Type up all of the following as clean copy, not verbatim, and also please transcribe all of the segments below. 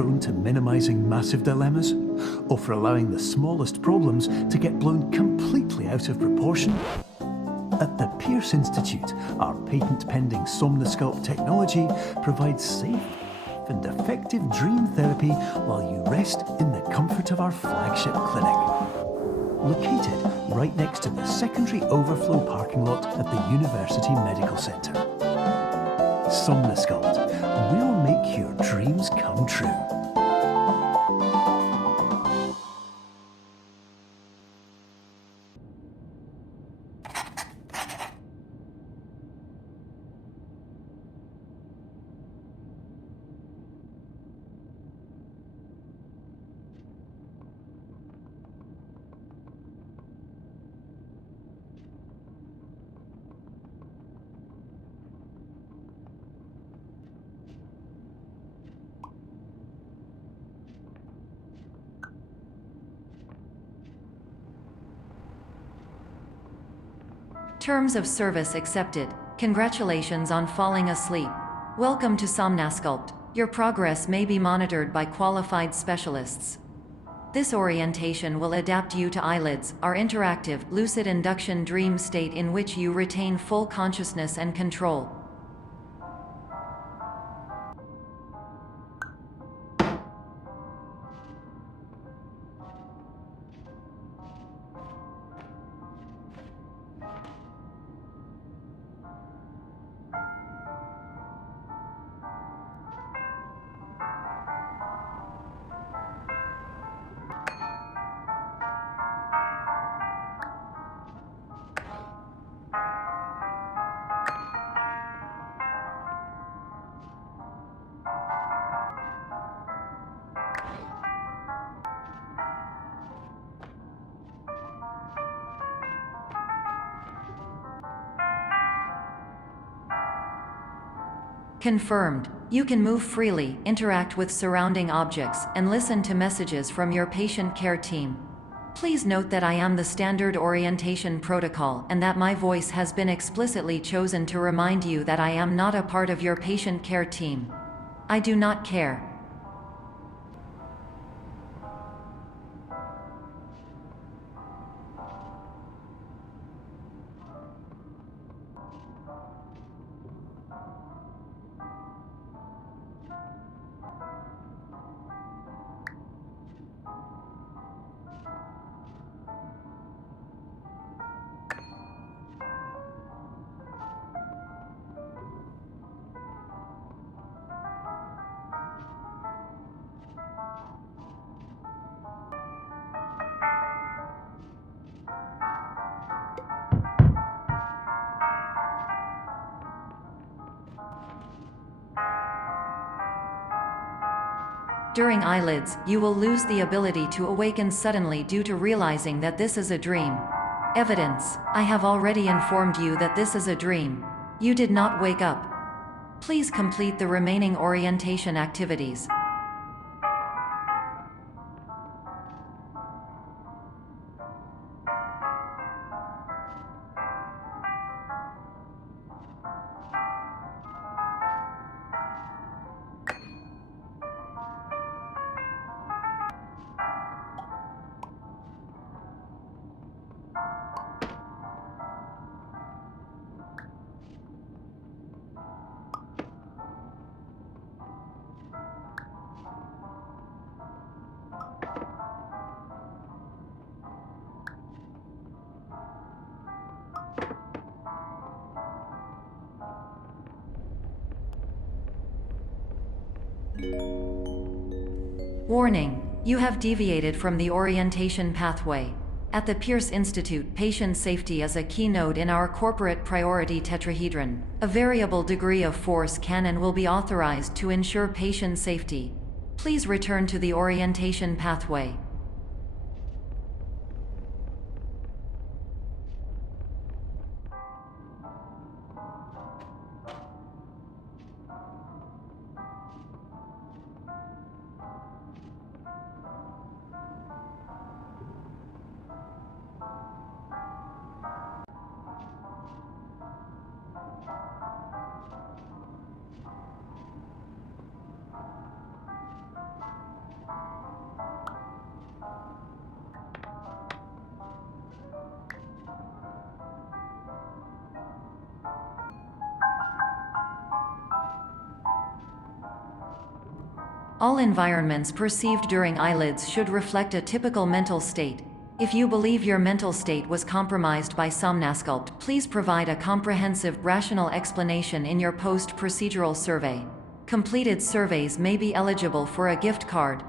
prone to minimizing massive dilemmas, or for allowing the smallest problems to get blown completely out of proportion? At the Pierce Institute, our patent-pending Somnosculpt technology provides safe and effective dream therapy while you rest in the comfort of our flagship clinic. Located right next to the secondary overflow parking lot at the University Medical Centre. Somnosculpt, we'll make your dreams come true. Terms of service accepted. Congratulations on falling asleep. Welcome to Somnosculpt. Your progress may be monitored by qualified specialists. This orientation will adapt you to eyelids, our interactive, lucid induction dream state in which you retain full consciousness and control. Confirmed. You can move freely, interact with surrounding objects, and listen to messages from your patient care team. Please note that I am the standard orientation protocol and that my voice has been explicitly chosen to remind you that I am not a part of your patient care team. I do not care. During eyelids, you will lose the ability to awaken suddenly due to realizing that this is a dream. Evidence: I have already informed you that this is a dream. You did not wake up. Please complete the remaining orientation activities. Warning: you have deviated from the orientation pathway. At the Pierce Institute, patient safety is a keynote in our corporate priority tetrahedron. A variable degree of force can and will be authorized to ensure patient safety. Please return to the orientation pathway. All environments perceived during eyelids should reflect a typical mental state. If you believe your mental state was compromised by Somnasculpt, please provide a comprehensive, rational explanation in your post-procedural survey. Completed surveys may be eligible for a gift card.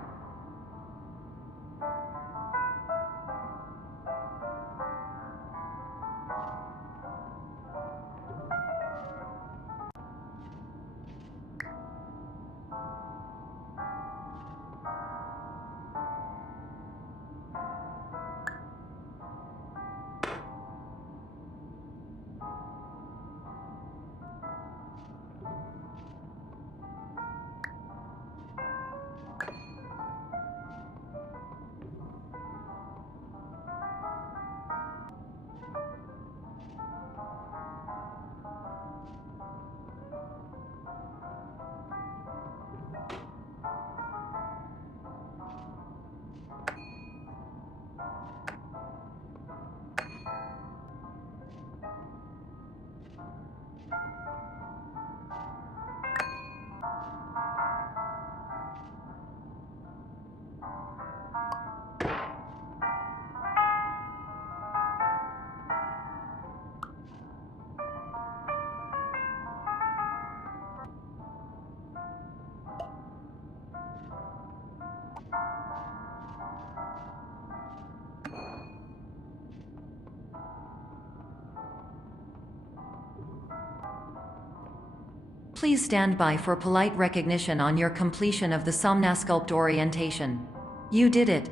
Please stand by for polite recognition on your completion of the Somnasculpt orientation. You did it.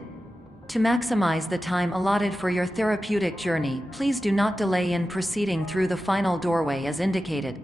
To maximize the time allotted for your therapeutic journey, please do not delay in proceeding through the final doorway as indicated.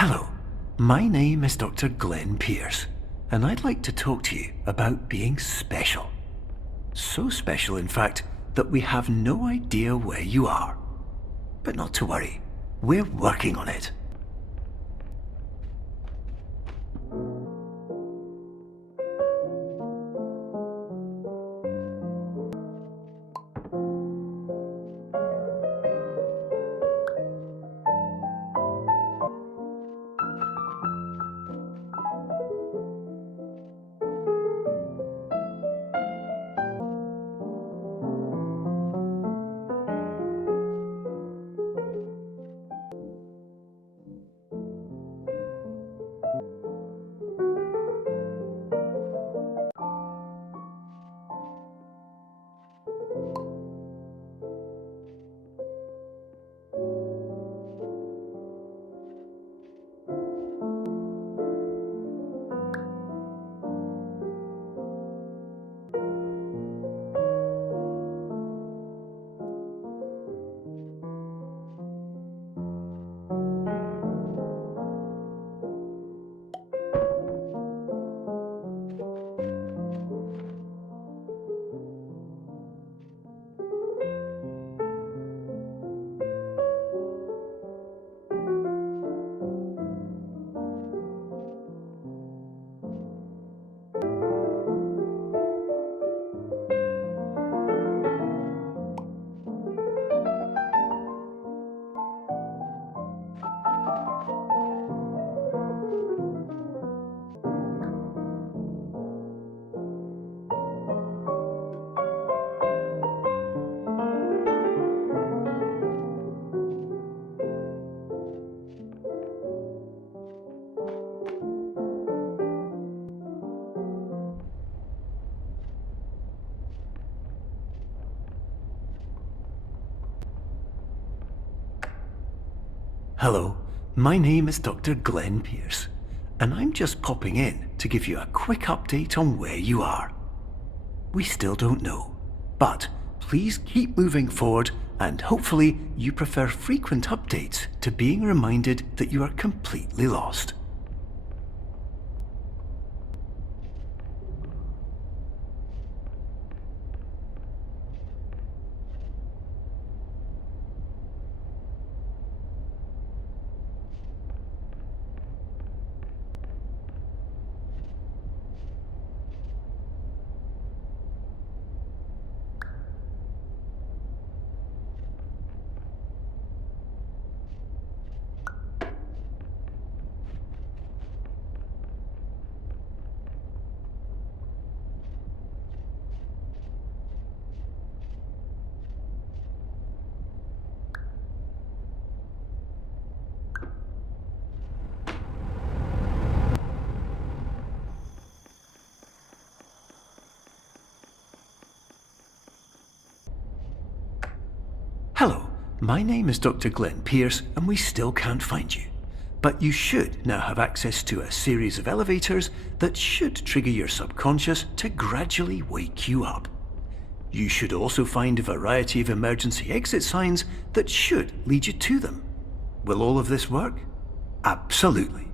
Hello, my name is Dr. Glenn Pierce, and I'd like to talk to you about being special. So special, in fact, that we have no idea where you are. But not to worry, we're working on it. Hello, my name is Dr. Glenn Pierce, and I'm just popping in to give you a quick update on where you are. We still don't know, but please keep moving forward, and hopefully you prefer frequent updates to being reminded that you are completely lost. Hello, my name is Dr. Glenn Pierce, and we still can't find you. But you should now have access to a series of elevators that should trigger your subconscious to gradually wake you up. You should also find a variety of emergency exit signs that should lead you to them. Will all of this work? Absolutely.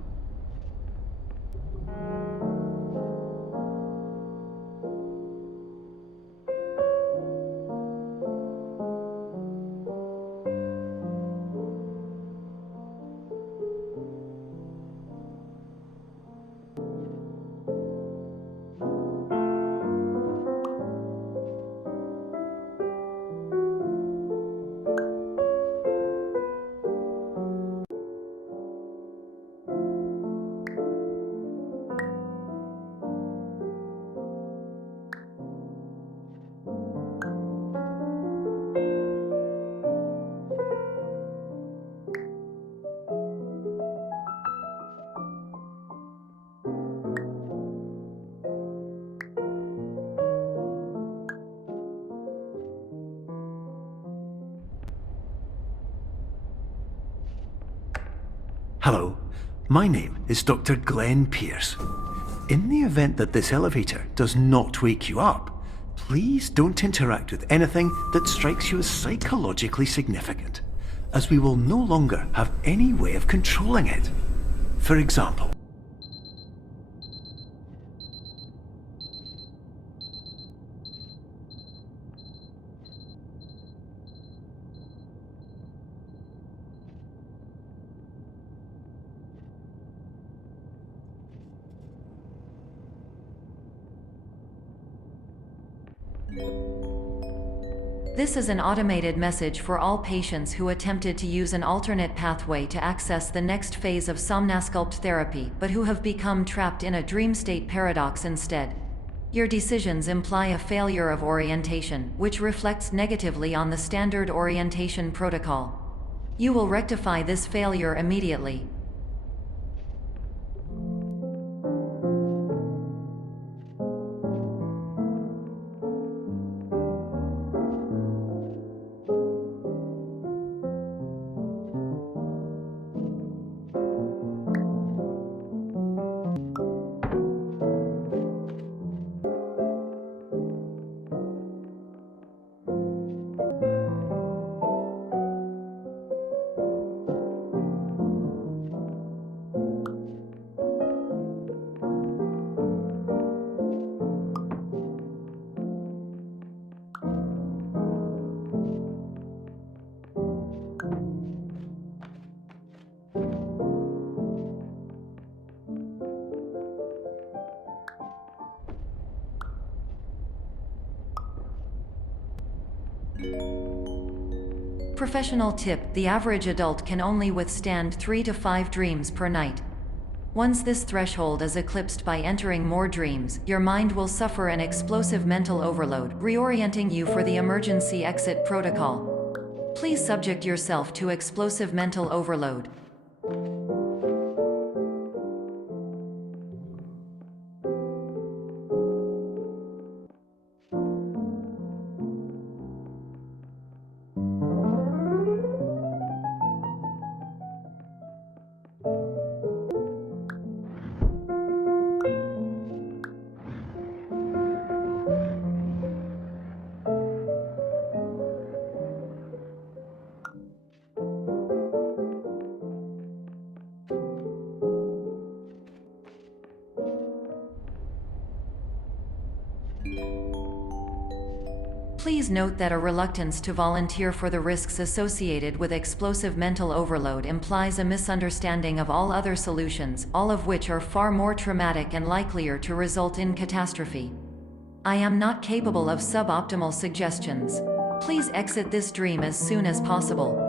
Hello, my name is Dr. Glenn Pierce. In the event that this elevator does not wake you up, please don't interact with anything that strikes you as psychologically significant, as we will no longer have any way of controlling it. For example, This is an automated message for all patients who attempted to use an alternate pathway to access the next phase of somnasculpt therapy, but who have become trapped in a dream state paradox instead. Your decisions imply a failure of orientation, which reflects negatively on the standard orientation protocol. You will rectify this failure immediately. Professional tip: the average adult can only withstand 3 to 5 dreams per night. Once this threshold is eclipsed by entering more dreams, your mind will suffer an explosive mental overload, reorienting you for the emergency exit protocol. Please subject yourself to explosive mental overload. Please note that a reluctance to volunteer for the risks associated with explosive mental overload implies a misunderstanding of all other solutions, all of which are far more traumatic and likelier to result in catastrophe. I am not capable of suboptimal suggestions. Please exit this dream as soon as possible.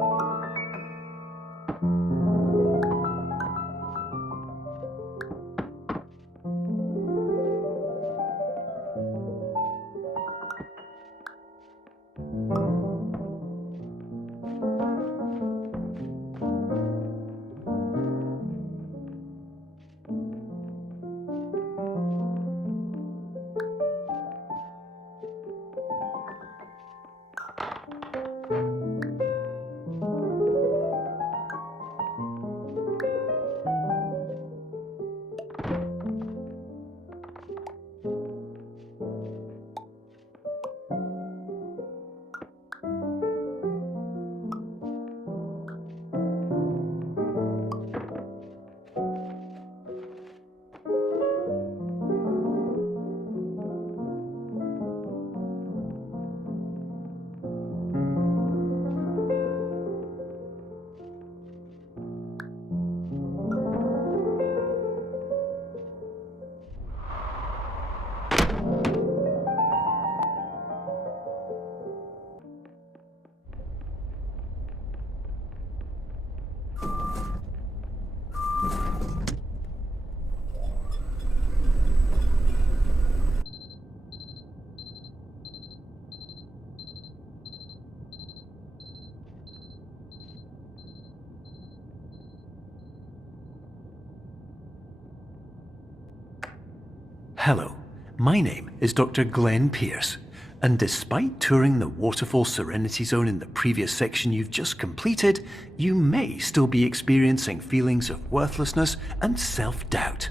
Hello, my name is Dr. Glenn Pierce, and despite touring the Waterfall Serenity Zone in the previous section you've just completed, you may still be experiencing feelings of worthlessness and self-doubt.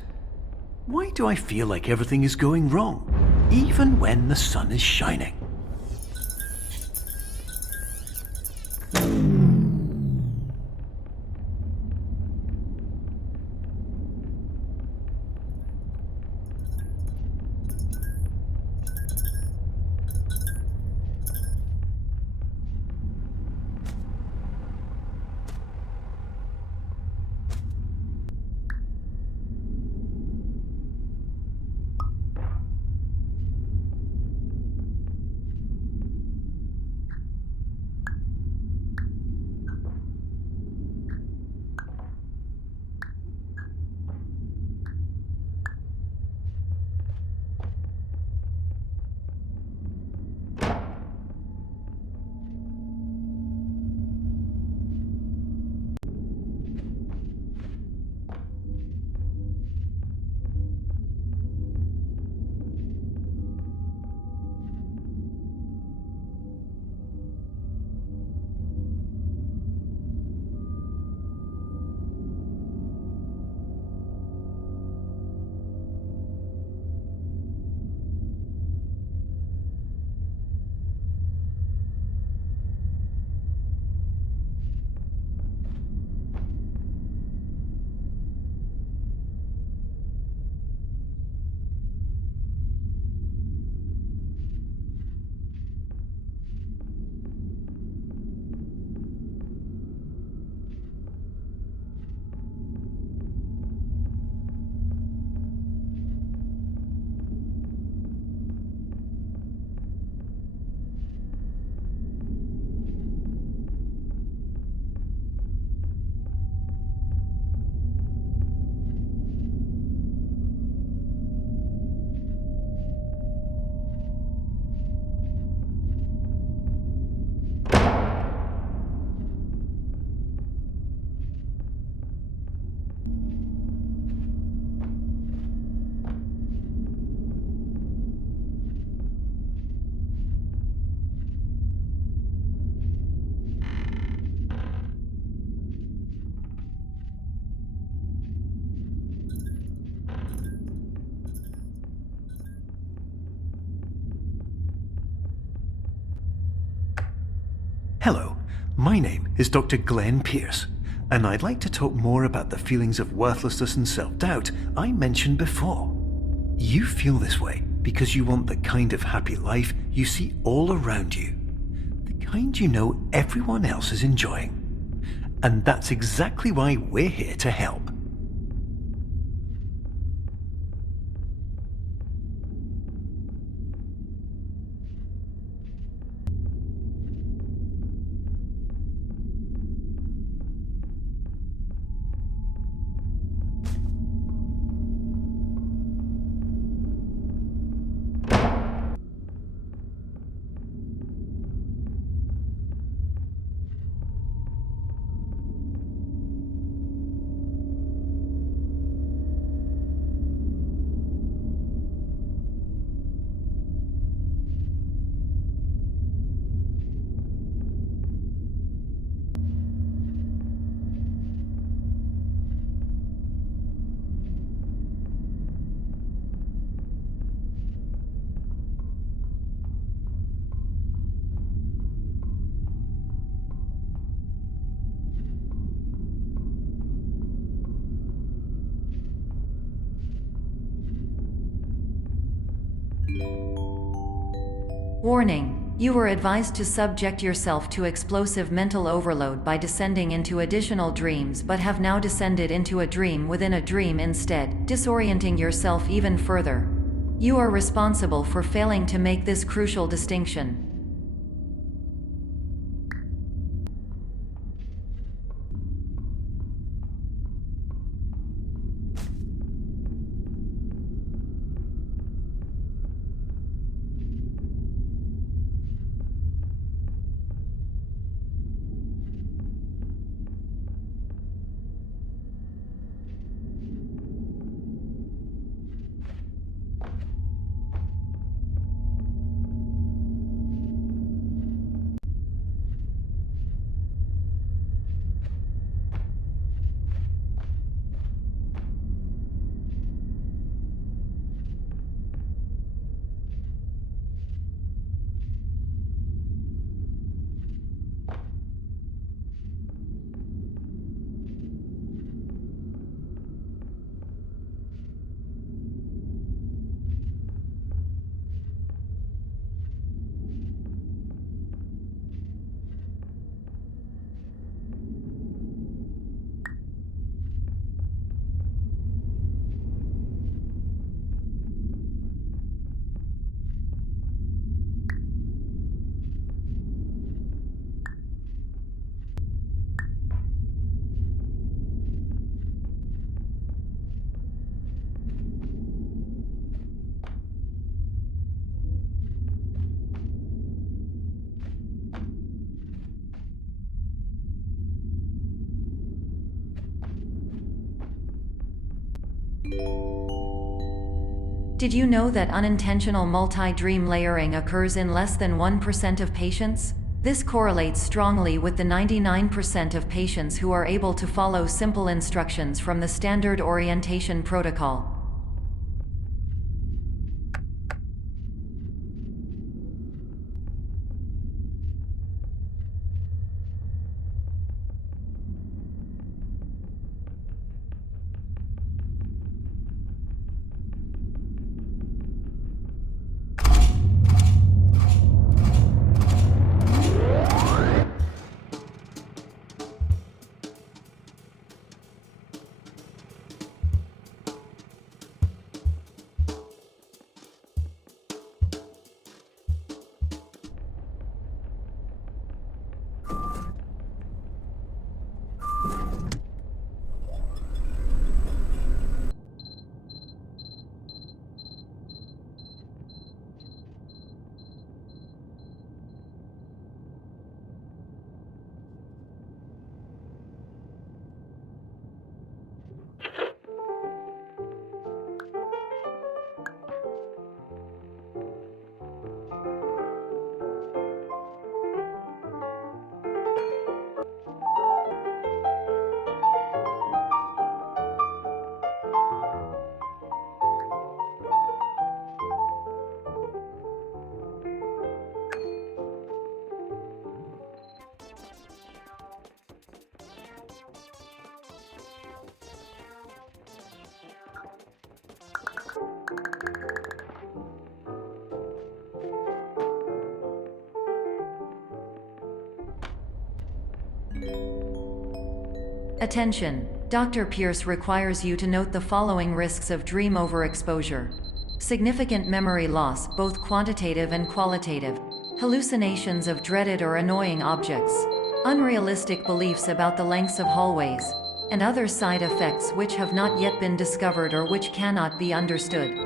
Why do I feel like everything is going wrong, even when the sun is shining? Hello, my name is Dr. Glenn Pierce, and I'd like to talk more about the feelings of worthlessness and self-doubt I mentioned before. You feel this way because you want the kind of happy life you see all around you, the kind you know everyone else is enjoying. And that's exactly why we're here to help. Warning: you were advised to subject yourself to explosive mental overload by descending into additional dreams, but have now descended into a dream within a dream instead, disorienting yourself even further. You are responsible for failing to make this crucial distinction. Did you know that unintentional multi-dream layering occurs in less than 1% of patients? This correlates strongly with the 99% of patients who are able to follow simple instructions from the standard orientation protocol. Attention! Dr. Pierce requires you to note the following risks of dream overexposure. Significant memory loss, both quantitative and qualitative. Hallucinations of dreaded or annoying objects. Unrealistic beliefs about the lengths of hallways. And other side effects which have not yet been discovered or which cannot be understood.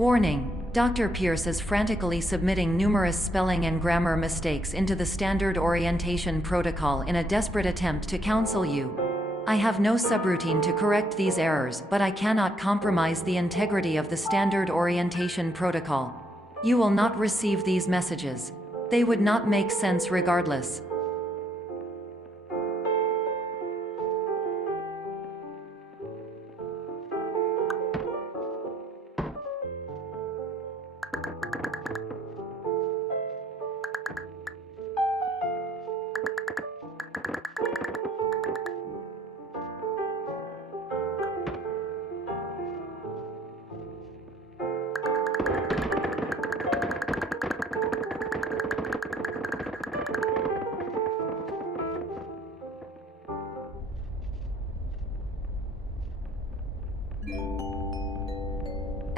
Warning! Dr. Pierce is frantically submitting numerous spelling and grammar mistakes into the standard orientation protocol in a desperate attempt to counsel you. I have no subroutine to correct these errors, but I cannot compromise the integrity of the standard orientation protocol. You will not receive these messages. They would not make sense regardless.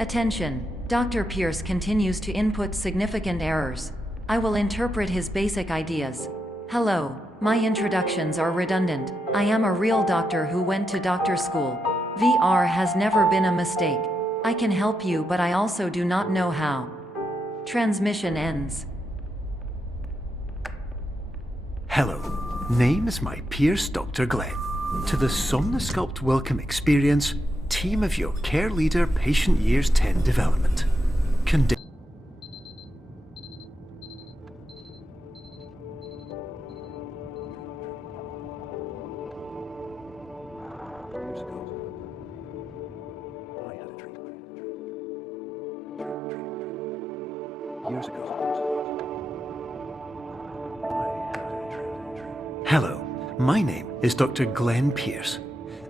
Attention! Dr. Pierce continues to input significant errors. I will interpret his basic ideas. Hello, my introductions are redundant. I am a real doctor who went to doctor school. VR has never been a mistake. I can help you, but I also do not know how. Transmission ends. Hello, name is my Pierce Dr. Glenn. To the Somnosculpt Welcome Experience, team of your care leader patient years 10 development. Hello, my name is Dr. Glenn Pierce.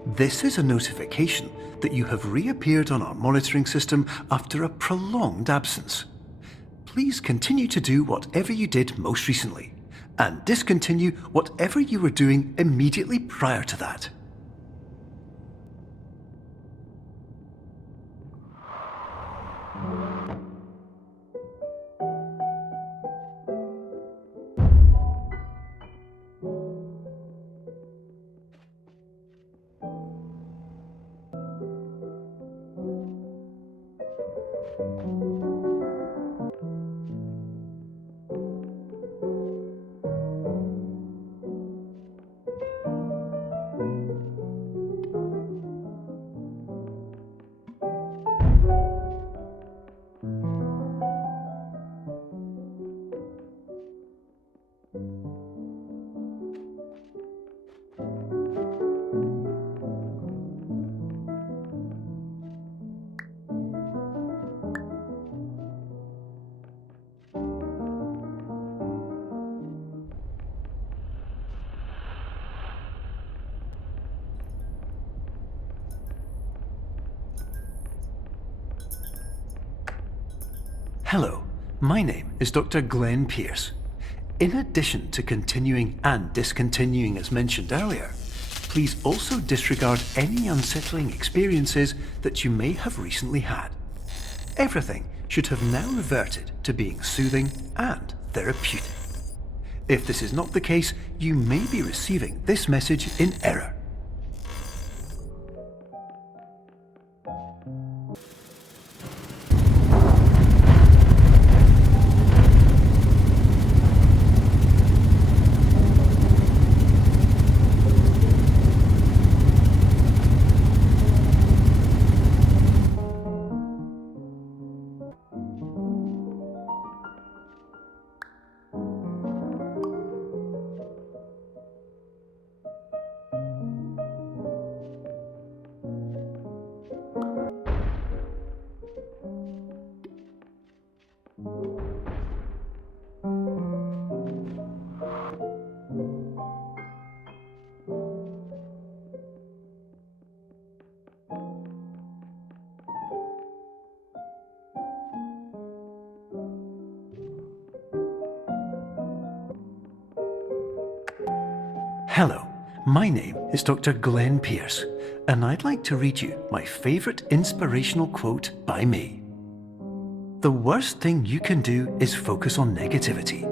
This is a notification that you have reappeared on our monitoring system after a prolonged absence. Please continue to do whatever you did most recently, and discontinue whatever you were doing immediately prior to that. Hello, my name is Dr. Glenn Pierce. In addition to continuing and discontinuing as mentioned earlier, please also disregard any unsettling experiences that you may have recently had. Everything should have now reverted to being soothing and therapeutic. If this is not the case, you may be receiving this message in error. Hello, my name is Dr. Glenn Pierce, and I'd like to read you my favourite inspirational quote by me. The worst thing you can do is focus on negativity.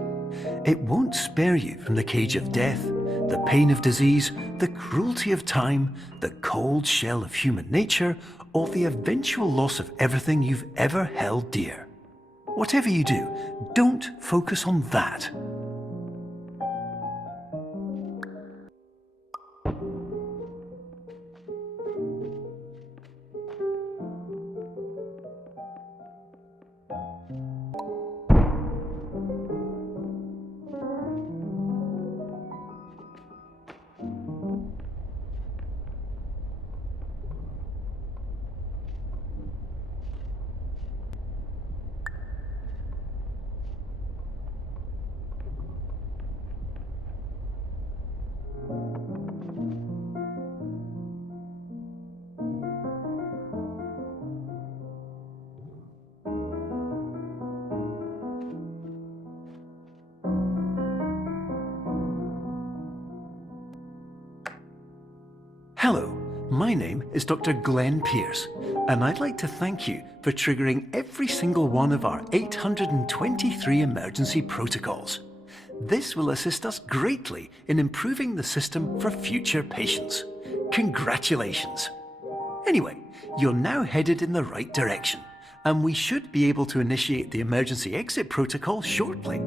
It won't spare you from the cage of death, the pain of disease, the cruelty of time, the cold shell of human nature, or the eventual loss of everything you've ever held dear. Whatever you do, don't focus on that. Hello, my name is Dr. Glenn Pierce, and I'd like to thank you for triggering every single one of our 823 emergency protocols. This will assist us greatly in improving the system for future patients. Congratulations! Anyway, you're now headed in the right direction, and we should be able to initiate the emergency exit protocol shortly.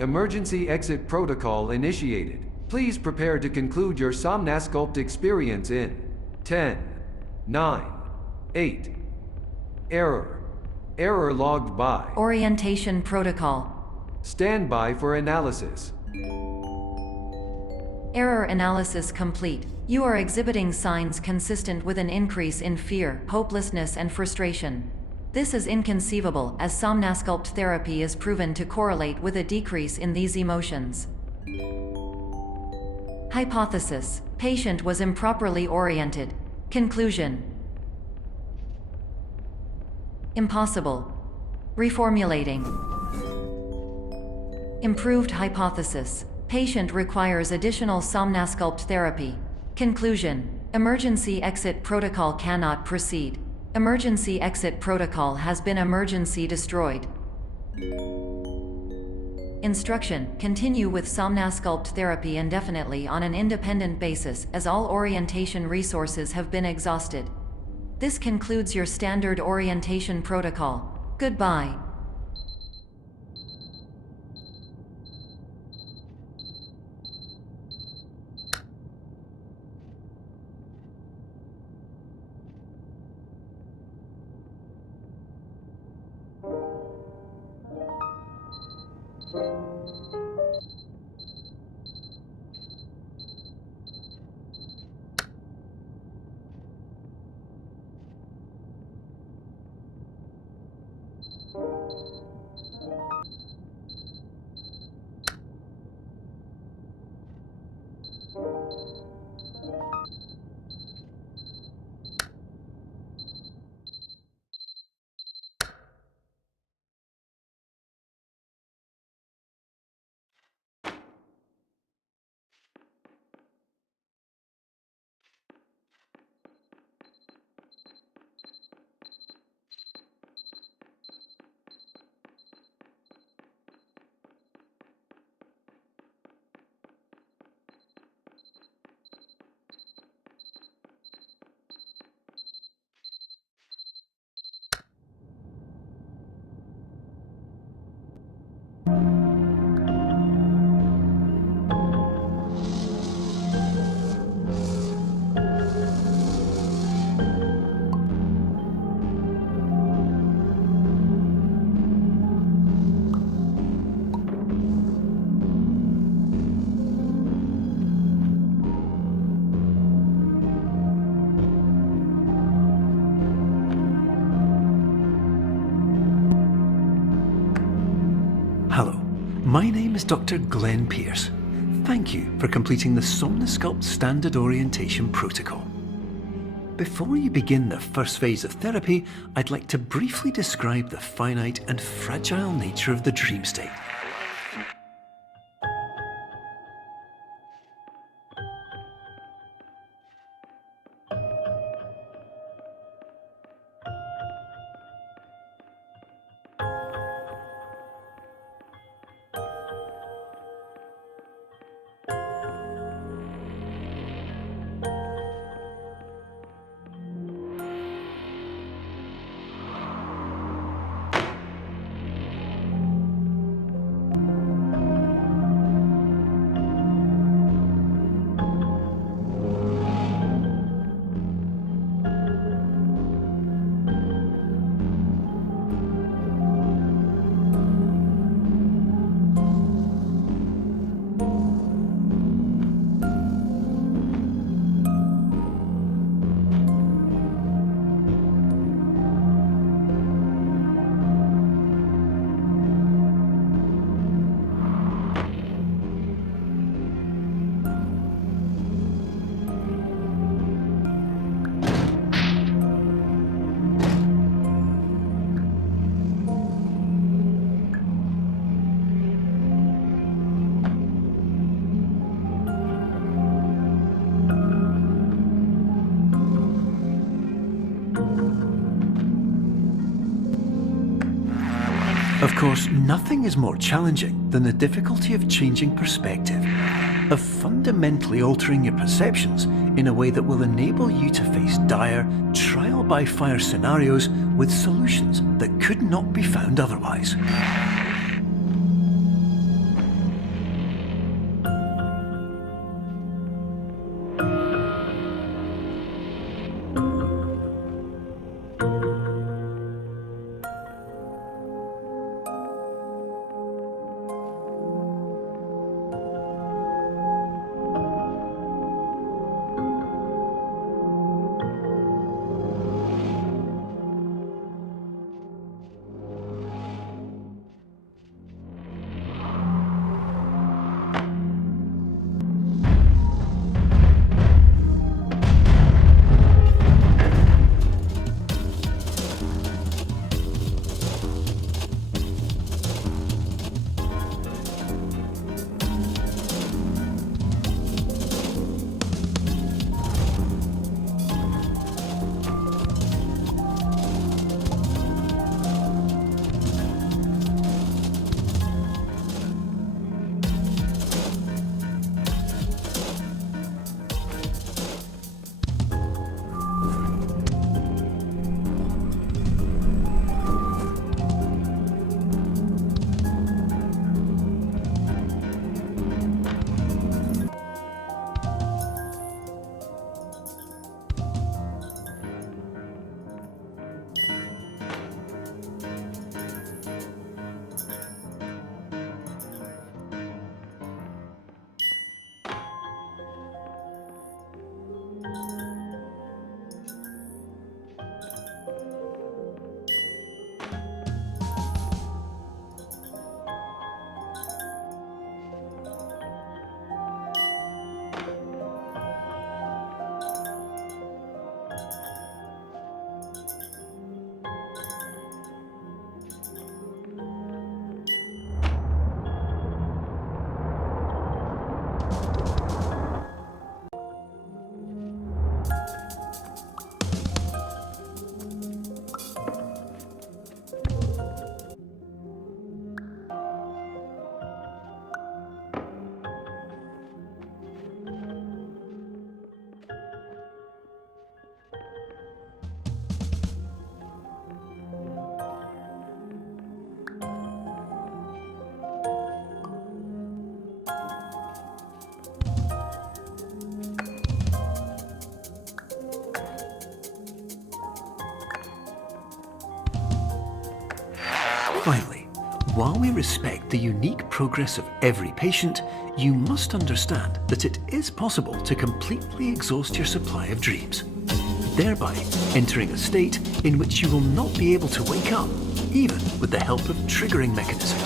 Emergency exit protocol initiated. Please prepare to conclude your Somnasculpt experience in 10, 9, 8. Error logged by. Orientation protocol. Stand by for analysis. Error analysis complete. You are exhibiting signs consistent with an increase in fear, hopelessness, and frustration. This is inconceivable, as Somnasculpt therapy is proven to correlate with a decrease in these emotions. Hypothesis: patient was improperly oriented. Conclusion: impossible. Reformulating. Improved hypothesis: patient requires additional Somnasculpt therapy. Conclusion: emergency exit protocol cannot proceed. Emergency exit protocol has been emergency destroyed. Instruction: continue with Somnasculpt therapy indefinitely on an independent basis, as all orientation resources have been exhausted. This concludes your standard orientation protocol. Goodbye. Hello, my name is Dr. Glenn Pierce. Thank you for completing the Somnasculpt Standard Orientation Protocol. Before you begin the first phase of therapy, I'd like to briefly describe the finite and fragile nature of the dream state. Of course, nothing is more challenging than the difficulty of changing perspective, of fundamentally altering your perceptions in a way that will enable you to face dire, trial-by-fire scenarios with solutions that could not be found otherwise. Finally, while we respect the unique progress of every patient, you must understand that it is possible to completely exhaust your supply of dreams, thereby entering a state in which you will not be able to wake up, even with the help of triggering mechanisms.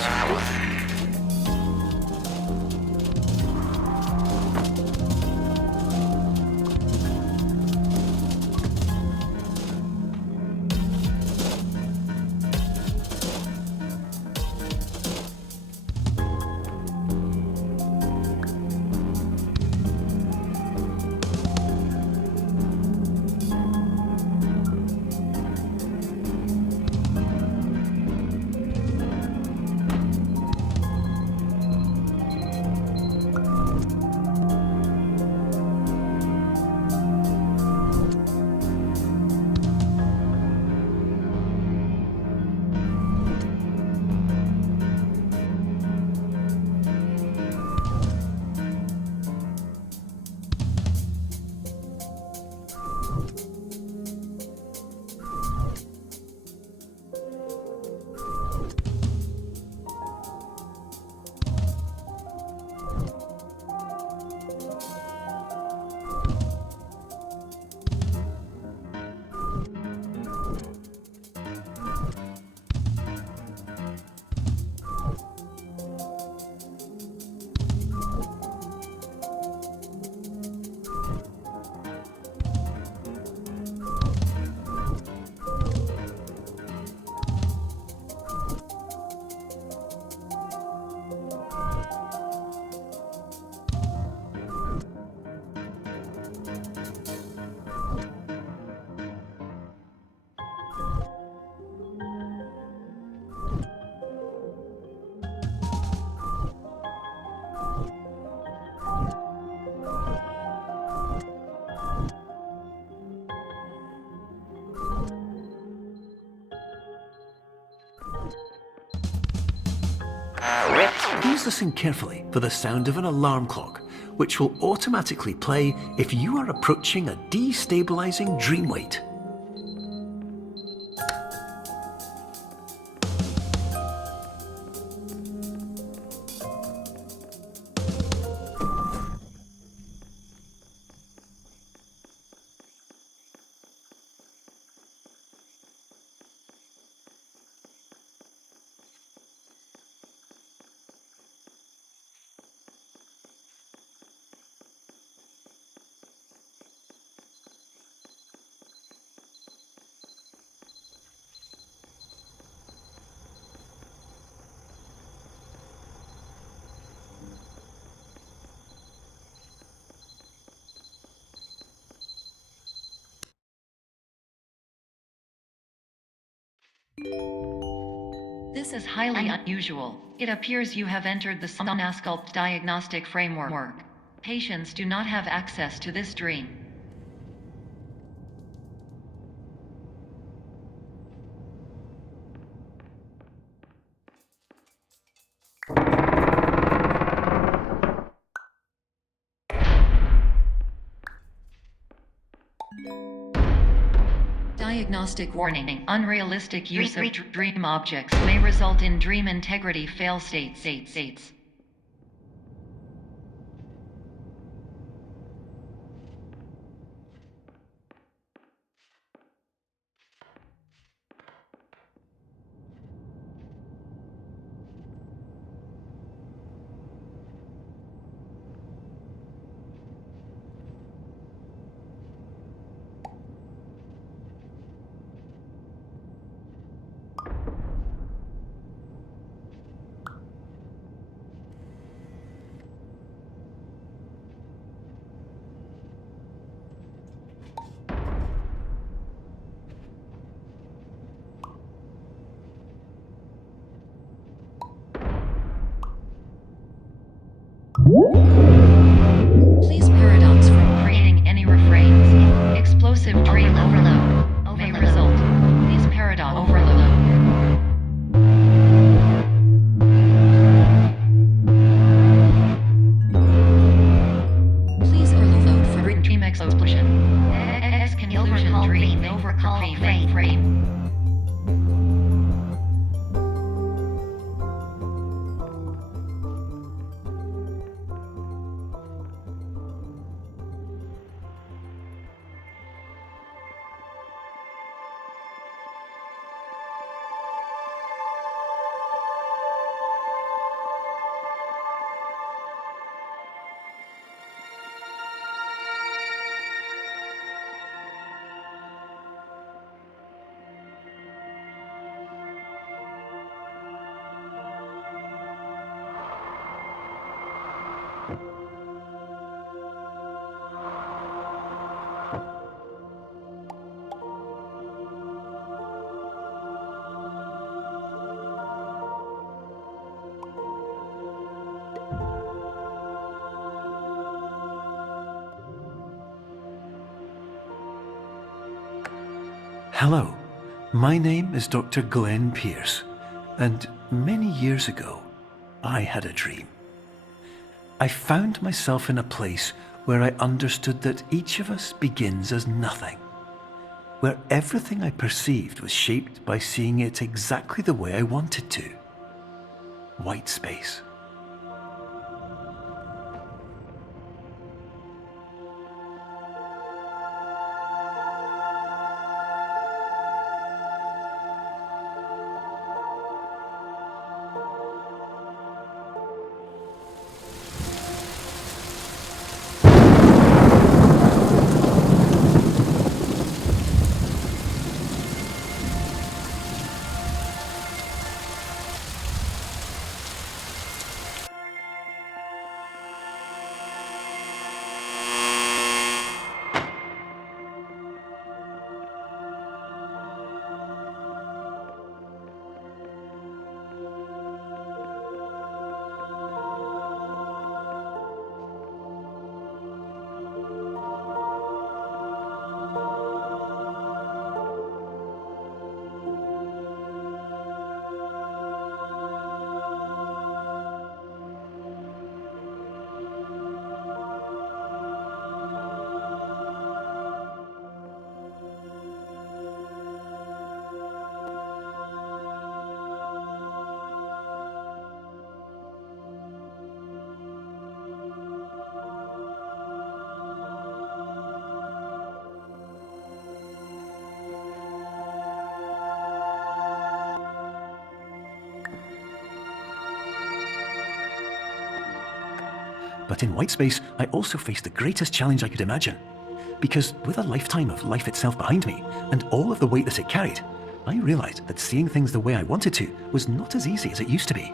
Please listen carefully for the sound of an alarm clock, which will automatically play if you are approaching a destabilizing dream weight. This is highly unusual. It appears you have entered the Somnasculpt diagnostic framework. Patients do not have access to this dream. Diagnostic warning. Unrealistic use of dream objects may result in dream integrity fail states. Hello, my name is Dr. Glenn Pierce, and many years ago, I had a dream. I found myself in a place where I understood that each of us begins as nothing, where everything I perceived was shaped by seeing it exactly the way I wanted to. White space. But in white space, I also faced the greatest challenge I could imagine. Because with a lifetime of life itself behind me, and all of the weight that it carried, I realized that seeing things the way I wanted to was not as easy as it used to be.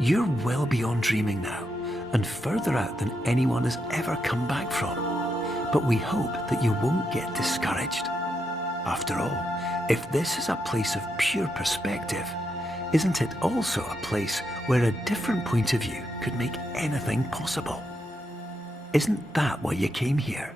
You're well beyond dreaming now, and further out than anyone has ever come back from. But we hope that you won't get discouraged. After all, if this is a place of pure perspective, isn't it also a place where a different point of view could make anything possible? Isn't that why you came here?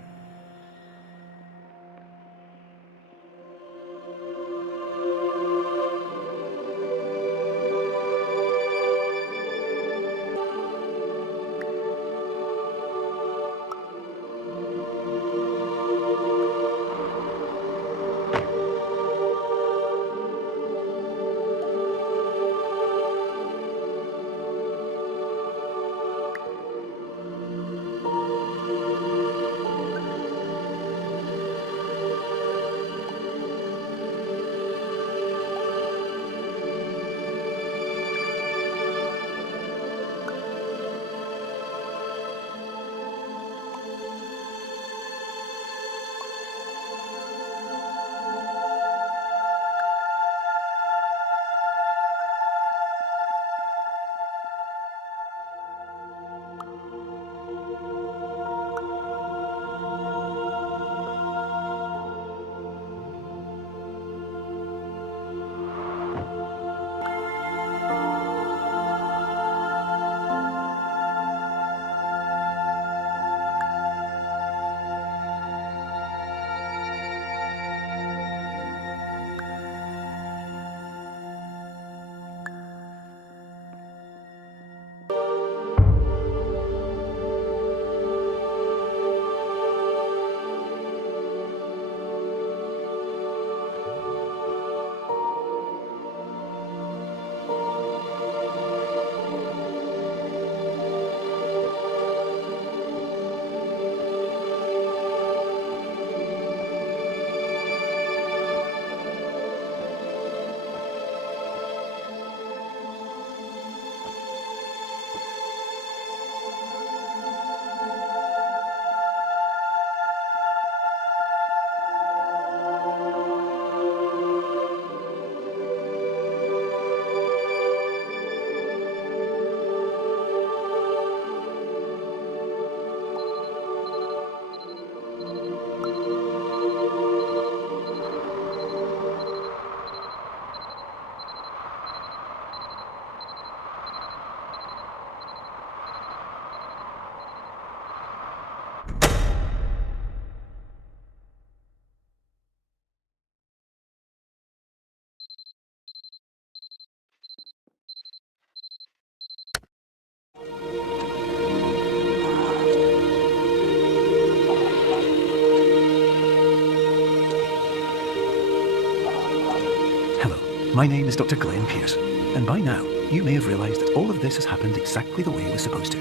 My name is Dr. Glenn Pierce, and by now you may have realised that all of this has happened exactly the way it was supposed to.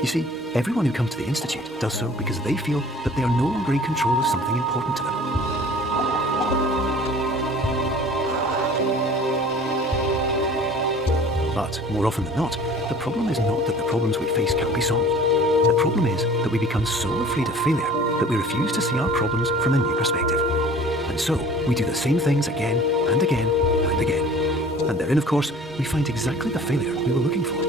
You see, everyone who comes to the Institute does so because they feel that they are no longer in control of something important to them. But more often than not, the problem is not that the problems we face can't be solved. The problem is that we become so afraid of failure that we refuse to see our problems from a new perspective. And so, we do the same things again and again and again. And therein, of course, we find exactly the failure we were looking for.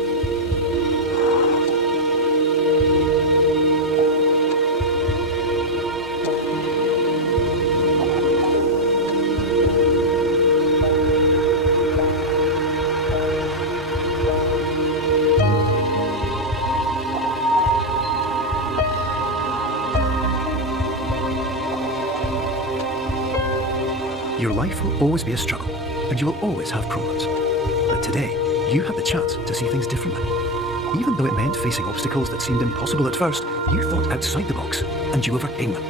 Your life will always be a struggle, and you will always have problems. But today, you had the chance to see things differently. Even though it meant facing obstacles that seemed impossible at first, you thought outside the box, and you overcame them.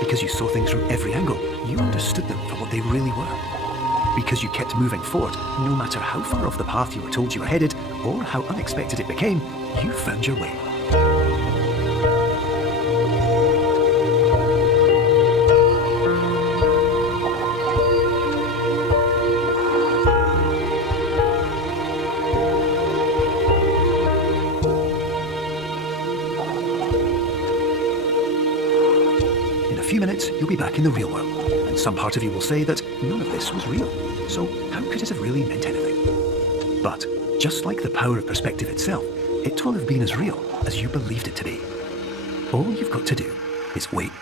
Because you saw things from every angle, you understood them for what they really were. Because you kept moving forward, no matter how far off the path you were told you were headed, or how unexpected it became, you found your way. In a few minutes, you'll be back in the real world, and some part of you will say that none of this was real, so how could it have really meant anything? But, just like the power of perspective itself, it will have been as real as you believed it to be. All you've got to do is wait